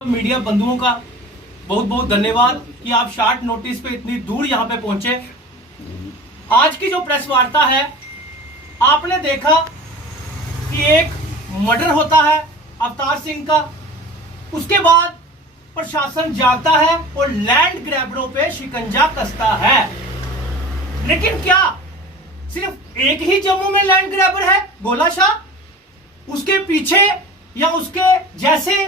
Media बंधुओं का बहुत बहुत धन्यवाद कि आप शॉर्ट नोटिस पे इतनी दूर यहां पे पहुंचे। आज की जो प्रेस वार्ता है, आपने देखा कि एक मर्डर होता है अवतार सिंह का, उसके बाद प्रशासन जागता है और लैंड ग्रैबरों पे शिकंजा कसता है। लेकिन क्या सिर्फ एक ही जम्मू में लैंड ग्रैबर है गोला शाह? उसके पीछे या उसके जैसे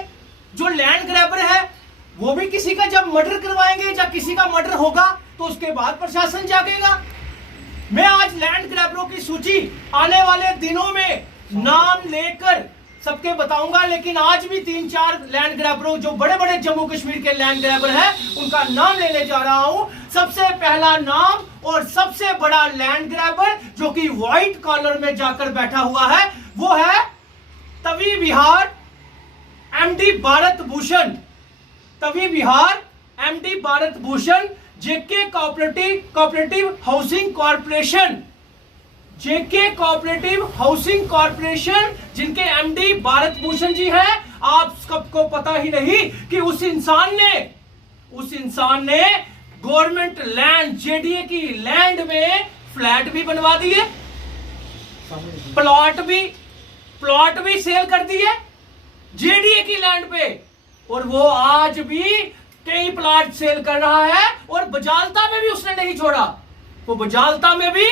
जो लैंड ग्रैबर है वो भी किसी का जब मर्डर करवाएंगे या किसी का मर्डर होगा तो उसके बाद प्रशासन जागेगा। मैं आज लैंड ग्रैबरों की सूची आने वाले दिनों में नाम लेकर सबके बताऊंगा, लेकिन आज भी 3-4 लैंड ग्रैबरों जो बड़े बड़े जम्मू कश्मीर के लैंड ग्रैबर हैं उनका नाम लेने जा रहा हूं। सबसे पहला नाम और सबसे बड़ा लैंड ग्रैबर जो कि व्हाइट कॉलर में जाकर बैठा हुआ है वो है तवी बिहार एमडी भारत भूषण। तवी बिहार एमडी भारत भूषण, जेके कोऑपरेटिव हाउसिंग कॉर्पोरेशन, जेके कोऑपरेटिव हाउसिंग कॉर्पोरेशन जिनके एमडी भारत भूषण जी हैं। आप सबको पता ही नहीं कि उस इंसान ने गवर्नमेंट लैंड जेडीए की लैंड में फ्लैट भी बनवा दिए, प्लॉट भी सेल कर दिए जेडीए की लैंड पे, और वो आज भी कई प्लॉट सेल कर रहा है। और बजालता में भी उसने नहीं छोड़ा, वो बजालता में भी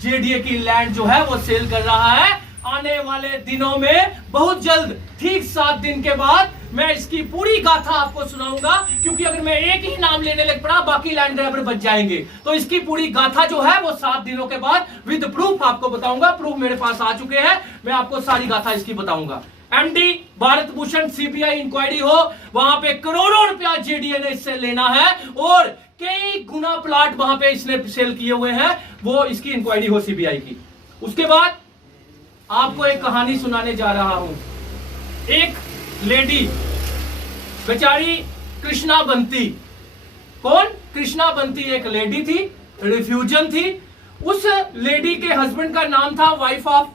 जेडीए की लैंड जो है वो सेल कर रहा है। आने वाले दिनों में बहुत जल्द, ठीक 7 दिन के बाद, मैं इसकी पूरी गाथा आपको सुनाऊंगा, क्योंकि अगर मैं एक ही नाम लेने लग पड़ा बाकी लैंड ग्रैबर बच जाएंगे। तो इसकी पूरी गाथा जो है वो 7 दिनों के बाद विद प्रूफ आपको बताऊंगा। प्रूफ मेरे पास आ चुके हैं, मैं आपको सारी गाथा इसकी बताऊंगा। MD Bharat Bhushan CBI inquiry हो, वहां पे करोड़ों रुपया जेडीए ने इससे लेना है और कई गुना प्लॉट वहां पे इसने सेल किए हुए हैं, वो इसकी इंक्वायरी हो सीबीआई की। उसके बाद आपको एक कहानी सुनाने जा रहा हूं। एक लेडी बेचारी कृष्णा बंती, कौन? कृष्णा बंती एक लेडी थी, रिफ्यूजन थी। उस लेडी के हस्बैंड का नाम था, वाइफ ऑफ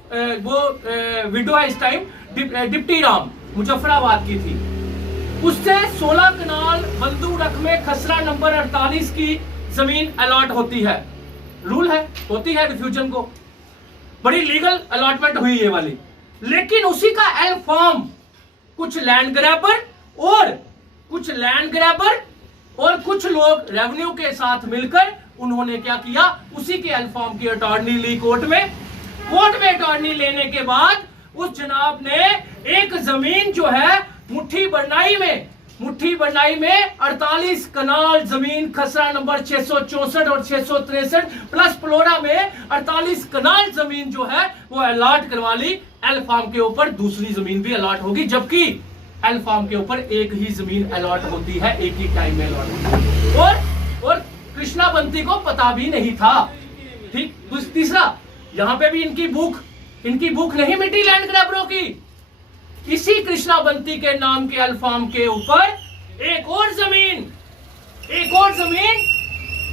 विडो है इस टाइम, डिप्टी राम, मुजफ्फराबाद की थी। उससे 16 कनाल बंदू रख में खसरा नंबर 48 की जमीन अलॉट होती है। रूल है, होती है रिफ्यूजन को, बड़ी लीगल अलॉटमेंट हुई ये वाली। लेकिन उसी का एल फॉर्म कुछ लैंड ग्रैबर और कुछ लोग रेवेन्यू के साथ मिलकर उन्होंने क्या किया, उसी के एल फॉर्म की अटॉर्नी ली कोर्ट में अटॉर्नी लेने के बाद उस जनाब ने एक जमीन जो है मुट्ठी बरनाई में 48 कनाल जमीन खसरा नंबर 664 और 663 प्लस प्लोरा में 48 कनाल जमीन जो है वो अलॉट करवा ली। एल फार्म के ऊपर दूसरी जमीन भी अलॉट होगी, जबकि एल फार्म के ऊपर एक ही जमीन अलॉट होती है, एक ही टाइम में अलॉट होती है। और कृष्णा बंती को पता भी नहीं था। ठीक, तीसरा, यहां पे भी इनकी भूख नहीं मिटी लैंड ग्रैबरों की। इसी कृष्णा बंती के नाम के अल्फाम के ऊपर एक और जमीन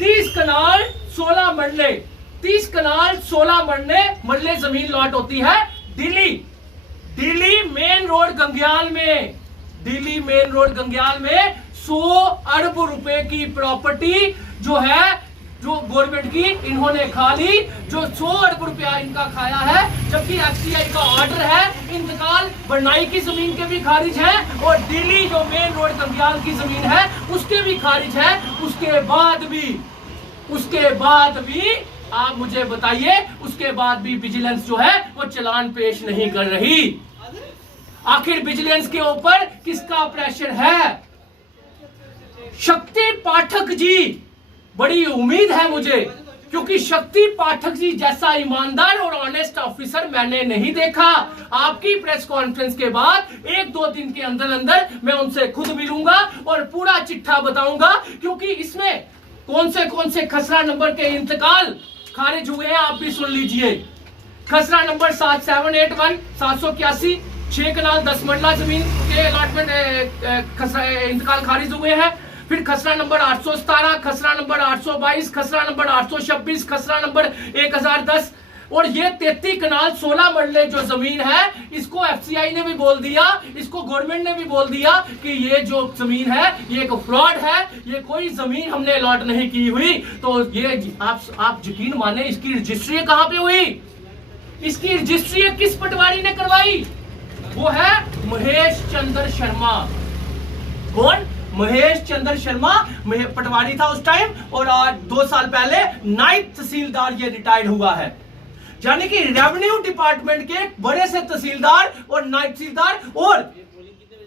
30 कनाल 16 मरले जमीन लॉट होती है दिल्ली मेन रोड गंग्याल में 100 अरब रुपए की प्रॉपर्टी जो गवर्नमेंट की इन्होंने खा ली, जो 100 अरब रुपया इनका खाया है, जबकि एफसीआई का ऑर्डर है इंतकाल बरनाई की जमीन के भी खारिज है और दिल्ली जो मेन रोड गंग्याल की जमीन है उसके भी खारिज है। उसके बाद भी आप मुझे बताइए, उसके बाद भी विजिलेंस जो है वो चालान पेश नहीं कर रही। आखिर विजिलेंस के ऊपर किसका प्रेशर है? शक्ति पाठक जी, बड़ी उम्मीद है मुझे, क्योंकि शक्ति पाठक जी जैसा ईमानदार और ऑनेस्ट ऑफिसर मैंने नहीं देखा। आपकी प्रेस कॉन्फ्रेंस के बाद 1-2 दिन के अंदर मैं उनसे खुद मिलूंगा और पूरा चिट्ठा बताऊंगा, क्योंकि इसमें कौन से खसरा नंबर के इंतकाल खारिज हुए हैं आप भी सुन लीजिए। खसरा नंबर 7781 781 6 कनाल 10 मरला जमीन के अलॉटमेंट इंतकाल खारिज हुए हैं। फिर खसरा नंबर 817, खसरा नंबर 822, खसरा नंबर 826, खसरा नंबर 1010, और ये 33 कनाल 16 मरले जो जमीन है, इसको एफसीआई ने भी बोल दिया, इसको गवर्नमेंट ने भी बोल दिया कि ये जो जमीन है ये एक फ्रॉड है, ये कोई जमीन हमने अलॉट नहीं की हुई। तो ये आप यकीन माने, इसकी रजिस्ट्री कहां पे हुई? इसकी रजिस्ट्री किस पटवारी ने करवाई? वो है महेश चंद्र शर्मा। कौन? महेश चंद्र शर्मा पटवारी था उस टाइम, और आज 2 साल पहले नायब तहसीलदार ये रिटायर्ड हुआ है। यानी कि रेवेन्यू डिपार्टमेंट के बड़े से तहसीलदार और नायब तहसीलदार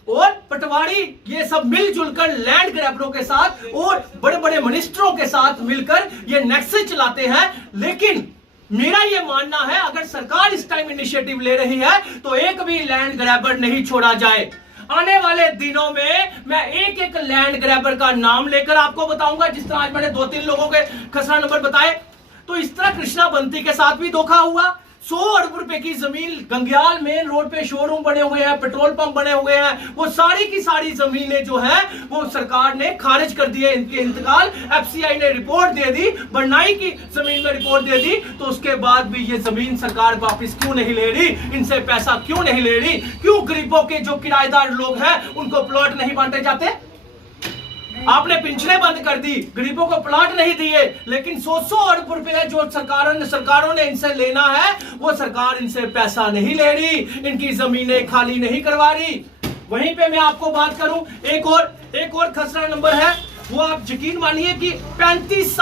और पटवारी ये सब मिलजुल कर लैंड ग्रैबरों के साथ और बड़े बड़े मिनिस्टरों के साथ मिलकर ये नेक्सस चलाते हैं। लेकिन मेरा ये मानना है, अगर सरकार इस टाइम इनिशिएटिव ले रही है तो एक भी लैंड ग्रैबर नहीं छोड़ा जाए। आने वाले दिनों में मैं एक एक लैंड ग्रैबर का नाम लेकर आपको बताऊंगा। जिस तरह आज मैंने 2-3 लोगों के खसरा नंबर बताए, तो इस तरह कृष्णा बंती के साथ भी धोखा हुआ। 100 अरब रुपए की जमीन गंग्याल मेन रोड पे शोरूम बने हुए हैं, पेट्रोल पंप बने हुए हैं, वो सारी की सारी जमीनें जो है वो सरकार ने खारिज कर दी है। इनके इंतकाल एफसीआई ने रिपोर्ट दे दी, बरनाई की जमीन में रिपोर्ट दे दी, तो उसके बाद भी ये जमीन सरकार वापस क्यों नहीं ले रही? इनसे पैसा क्यों नहीं ले रही? क्यों गरीबों के जो किराएदार लोग हैं उनको प्लॉट नहीं बांटे जाते? आपने पिंचने बंद कर दी, गरीबों को प्लाट नहीं दिए, लेकिन 100 अरब रुपए जो सरकारों ने इनसे लेना है वो सरकार इनसे पैसा नहीं ले रही, इनकी जमीनें खाली नहीं करवा रही। वहीं पे मैं आपको बात करूं, एक और खसरा नंबर है। वो आप यकीन मानिए कि 35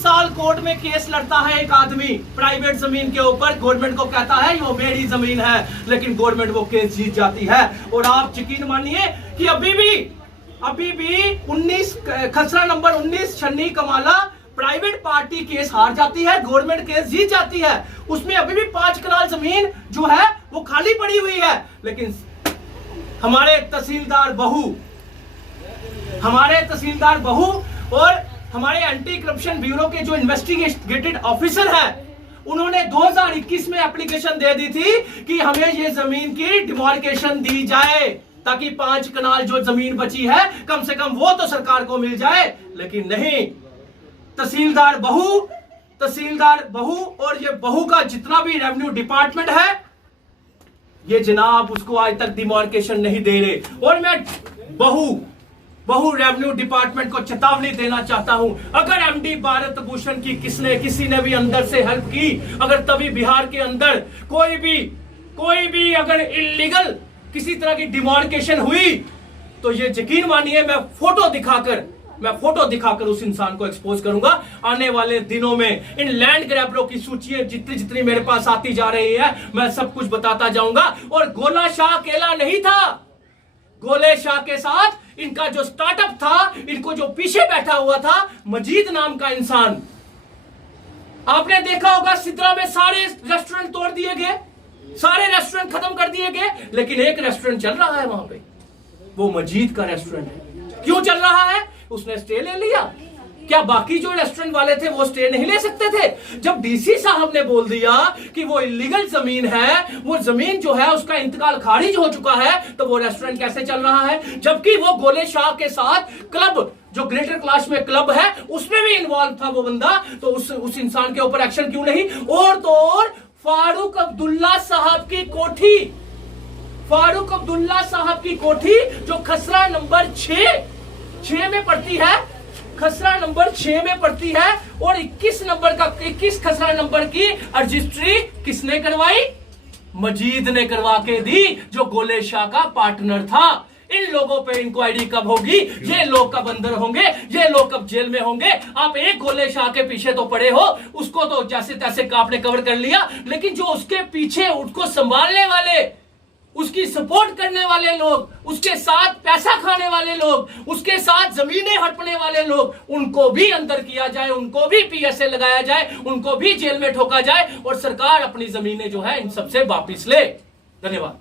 साल कोर्ट में केस लड़ता है एक आदमी प्राइवेट जमीन के ऊपर, गवर्नमेंट को कहता है वो मेरी जमीन है, लेकिन गवर्नमेंट वो केस जीत जाती है। और आप यकीन मानिए कि अभी भी 19 खसरा नंबर 19 छन्नी कमाला प्राइवेट पार्टी केस हार जाती है, गवर्नमेंट केस जीत जाती है। उसमें अभी भी 5 कनाल जमीन जो है वो खाली पड़ी हुई है। लेकिन हमारे तहसीलदार बहू और हमारे एंटी करप्शन ब्यूरो के जो इन्वेस्टिगेटेड ऑफिसर है, उन्होंने 2021 में एप्लीकेशन दे दी थी कि हमें ये जमीन की डिमार्केशन दी जाए, ताकि 5 कनाल जो जमीन बची है कम से कम वो तो सरकार को मिल जाए। लेकिन नहीं, तहसीलदार बहू और ये बहू का जितना भी रेवेन्यू डिपार्टमेंट है, ये जनाब उसको आज तक डिमार्केशन नहीं दे रहे। और मैं बहू रेवेन्यू डिपार्टमेंट को चेतावनी देना चाहता हूं, अगर एमडी भारत भूषण की किसी ने भी अंदर से हेल्प की, अगर तभी बिहार के अंदर कोई भी अगर इलीगल किसी तरह की डिमार्केशन हुई, तो ये यकीन मानिए मैं फोटो दिखाकर उस इंसान को एक्सपोज करूंगा। आने वाले दिनों में इन लैंड ग्रैबरों की सूची जितनी मेरे पास आती जा रही है, मैं सब कुछ बताता जाऊंगा। और गोला शाह अकेला नहीं था, गोले शाह के साथ इनका जो स्टार्टअप था, इनको जो पीछे बैठा हुआ था मजीद नाम का इंसान। आपने देखा होगा सिद्रा में सारे रेस्टोरेंट तोड़ दिए गए, सारे रेस्टोरेंट खत्म कर दिए गए, लेकिन एक रेस्टोरेंट चल रहा है वहां पे, वो मजीद का रेस्टोरेंट है। क्यों चल रहा है? उसने स्टे ले लिया। क्या बाकी जो रेस्टोरेंट वाले थे वो स्टे नहीं ले सकते थे? जब डीसी साहब ने बोल दिया कि वो इलीगल जमीन है, वो जमीन जो है उसका इंतकाल खारिज हो चुका है, तो वो रेस्टोरेंट कैसे चल रहा है? जबकि वो गोले शाह के साथ क्लब जो ग्रेटर क्लास में क्लब है उसमें भी इन्वॉल्व था वो बंदा, तो उस इंसान के ऊपर एक्शन क्यों नहीं? और तो और फारूक अब्दुल्ला साहब की कोठी जो खसरा नंबर 6 में पड़ती है, खसरा नंबर 6 में पड़ती है, और 21 खसरा नंबर की रजिस्ट्री किसने करवाई? मजीद ने करवा के दी, जो गोले शाह का पार्टनर था। इन लोगों पे इंक्वायरी कब होगी? ये लोग कब अंदर होंगे? ये लोग कब जेल में होंगे? आप एक गोले शाह के पीछे तो पड़े हो, उसको तो जैसे तैसे आपने कवर कर लिया, लेकिन जो उसके पीछे उसको संभालने वाले, उसकी सपोर्ट करने वाले लोग, उसके साथ पैसा खाने वाले लोग, उसके साथ जमीनें हड़पने वाले लोग, उनको भी अंदर किया जाए, उनको भी पीएसए लगाया जाए, उनको भी जेल में ठोका जाए, और सरकार अपनी जमीनें जो है इन सबसे वापिस ले। धन्यवाद।